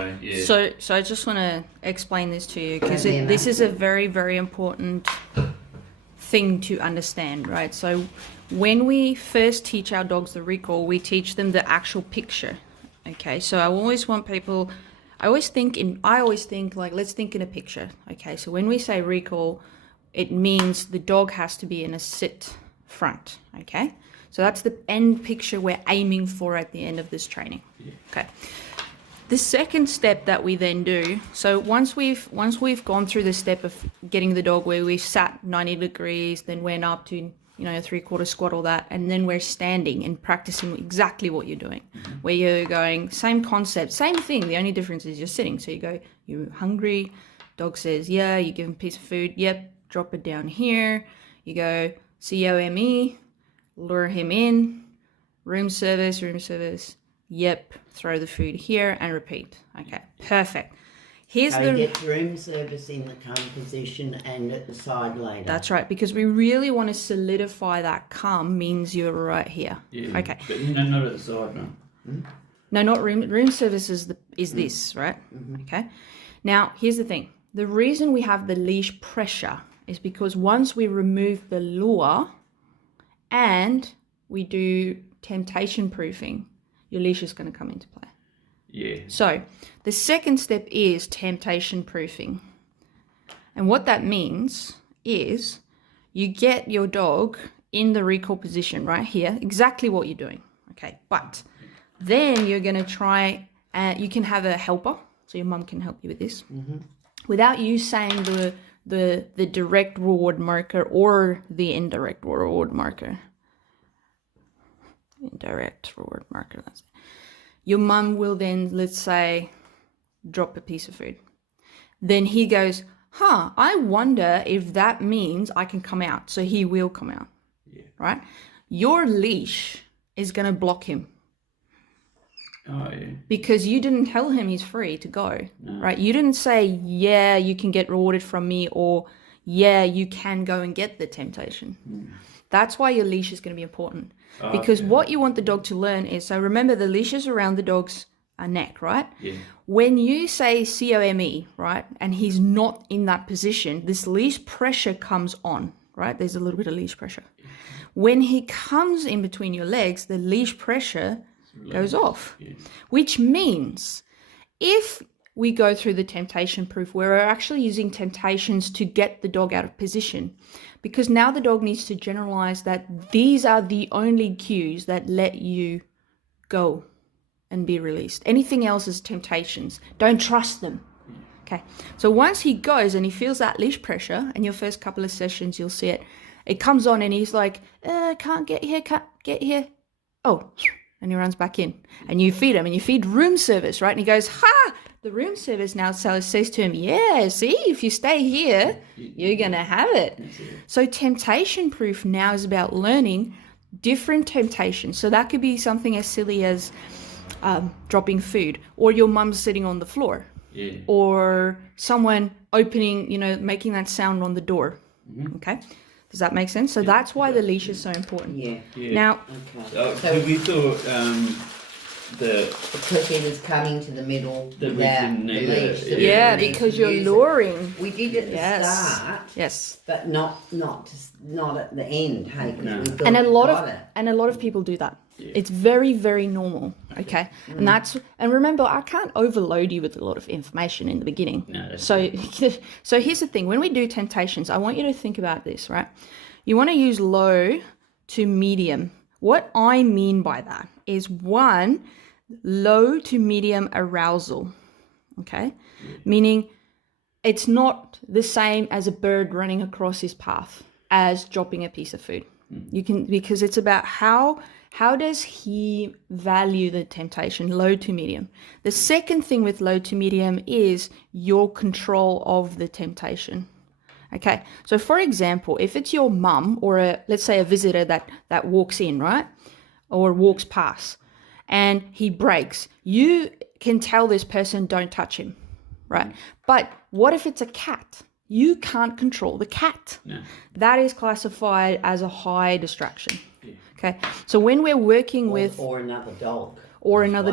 Yeah. So I just want to explain this to you because this is a very, very important thing to understand, right? So when we first teach our dogs the recall, we teach them the actual picture. Okay, so I always want people, I always think like, let's think in a picture. Okay, so when we say recall, it means the dog has to be in a sit front. Okay, so that's the end picture we're aiming for at the end of this training. Okay. The second step that we then do, so once we've gone through the step of getting the dog where we've sat 90 degrees, then went up to, a 3/4 squat, all that, and then we're standing and practicing exactly what you're doing, where you're going, same concept, same thing, the only difference is you're sitting. So you go, you're hungry, dog says, yeah, you give him a piece of food, yep, drop it down here, you go, COME, lure him in, room service, yep, throw the food here and repeat. Okay, perfect. Here's so get room service in the calm position and at the side later. That's right, because we really want to solidify that calm means you're right here. Yeah. Okay. But not at the side, no. No, not room service is this, right? Okay. Now, here's the thing. The reason we have the leash pressure is because once we remove the lure and we do temptation proofing, your leash is going to come into play. Yeah. So the second step is temptation proofing. And what that means is you get your dog in the recall position right here, exactly what you're doing. Okay, but then you're going to try, you can have a helper, so your mum can help you with this, without you saying the direct reward marker or the indirect reward marker. Indirect reward marker, that's it. Your mum will then, let's say, drop a piece of food. Then he goes, I wonder if that means I can come out. So he will come out, right? Your leash is going to block him. Oh, yeah. Because you didn't tell him he's free to go, right? You didn't say, yeah, you can get rewarded from me, or yeah, you can go and get the temptation. That's why your leash is going to be important. Because what you want the dog to learn is, so remember the leash is around the dog's neck, right? Yeah. When you say COME, right, and he's not in that position, this leash pressure comes on, right? There's a little bit of leash pressure. When he comes in between your legs, the leash pressure goes off, which means if we go through the temptation proof, we're actually using temptations to get the dog out of position, because now the dog needs to generalize that these are the only cues that let you go and be released. Anything else is temptations. Don't trust them. Okay. So once he goes and he feels that leash pressure, in your first couple of sessions, you'll see it comes on and he's like, can't get here. Oh, and he runs back in and you feed him and you feed room service, right? And he goes, the room service now says to him, yeah, see, if you stay here, you're going to have it. So temptation proof now is about learning different temptations. So that could be something as silly as dropping food, or your mum's sitting on the floor, or someone opening, making that sound on the door. Okay. Does that make sense? So that's why the leash is so important. Yeah. Now, So we thought because he was coming to the middle That we without didn't the need leash. it, that we yeah, didn't need because to you're use it. luring. We did at the start, Yes. but not at the end. Hey, 'cause No. we thought And a we lot got it. of people do that. It's very, very normal. Okay. And remember, I can't overload you with a lot of information in the beginning. No, that's So here's the thing. When we do temptations, I want you to think about this, right? You want to use low to medium. What I mean by that is, one, low to medium arousal. Okay. Meaning it's not the same as a bird running across his path as dropping a piece of food. Because it's about how does he value the temptation, low to medium. The second thing with low to medium is your control of the temptation. Okay, so for example, if it's your mum or let's say a visitor that walks in, right, or walks past, and he breaks, you can tell this person, don't touch him, right? But what if it's a cat? You can't control the cat. No. That is classified as a high distraction. Okay, so when we're working with or another dog,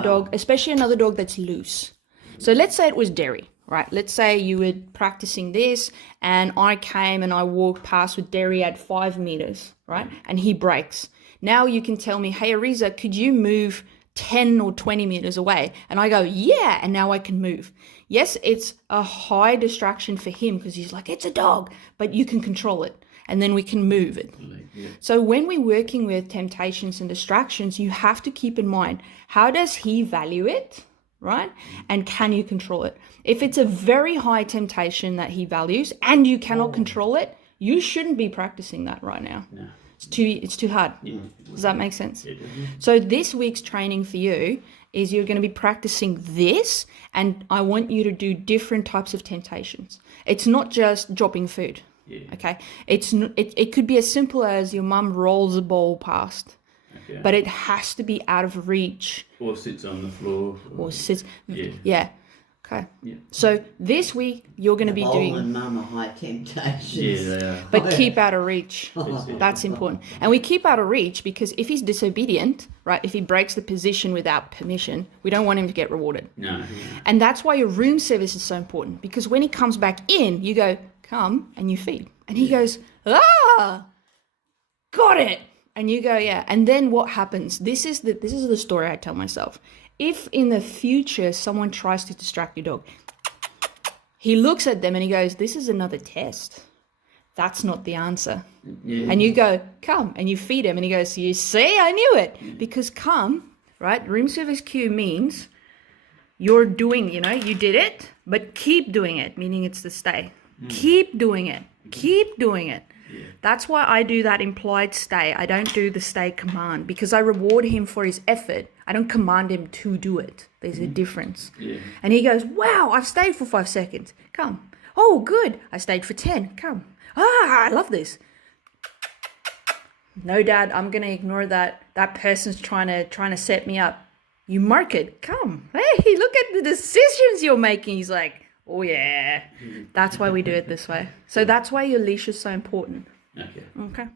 dog, especially another dog that's loose, So let's say it was Derry, right? Let's say you were practicing this and I came and I walked past with Derry at 5 meters, right? And he breaks. Now you can tell me, hey, Ariza, could you move 10 or 20 meters away? And I go, yeah, and now I can move. Yes, it's a high distraction for him because he's like, it's a dog, but you can control it and then we can move it. Yeah. So when we're working with temptations and distractions, you have to keep in mind, how does he value it, right? And can you control it? If it's a very high temptation that he values and you cannot control it, you shouldn't be practicing that right now. No. It's too hard. Yeah. Does that make sense? Yeah. So this week's training for you is you're going to be practicing this, and I want you to do different types of temptations. It's not just dropping food. Yeah. Okay. It could be as simple as your mum rolls a bowl past, Okay. but it has to be out of reach Or sits on the floor. or sits. Yeah. Yeah. Okay. Yeah. So this week you're going to be Bowl doing, and mum are high temptations. Yeah, they are. but keep out of reach. That's it. That's important. And we keep out of reach because if he's disobedient, right, if he breaks the position without permission, we don't want him to get rewarded. No. And that's why your room service is so important, because when he comes back in, you go, come, and you feed. And he goes, got it. And you go, yeah. And then what happens? This is the story I tell myself. If in the future someone tries to distract your dog, he looks at them and he goes, this is another test. That's not the answer. Yeah. And you go, come, and you feed him, and he goes, you see, I knew it. Because come, right, room service cue means you're doing, you did it, but keep doing it, meaning it's the stay. Keep doing it. Keep doing it. Yeah. That's why I do that implied stay. I don't do the stay command because I reward him for his effort. I don't command him to do it. There's a difference. Yeah. And he goes, wow, I've stayed for 5 seconds. Come. Oh, good. I stayed for 10. Come. I love this. No, Dad, I'm going to ignore that. That person's trying to set me up. You mark it. Come. Hey, look at the decisions you're making. He's like, oh, yeah. That's why we do it this way. So that's why your leash is so important. Okay. Okay.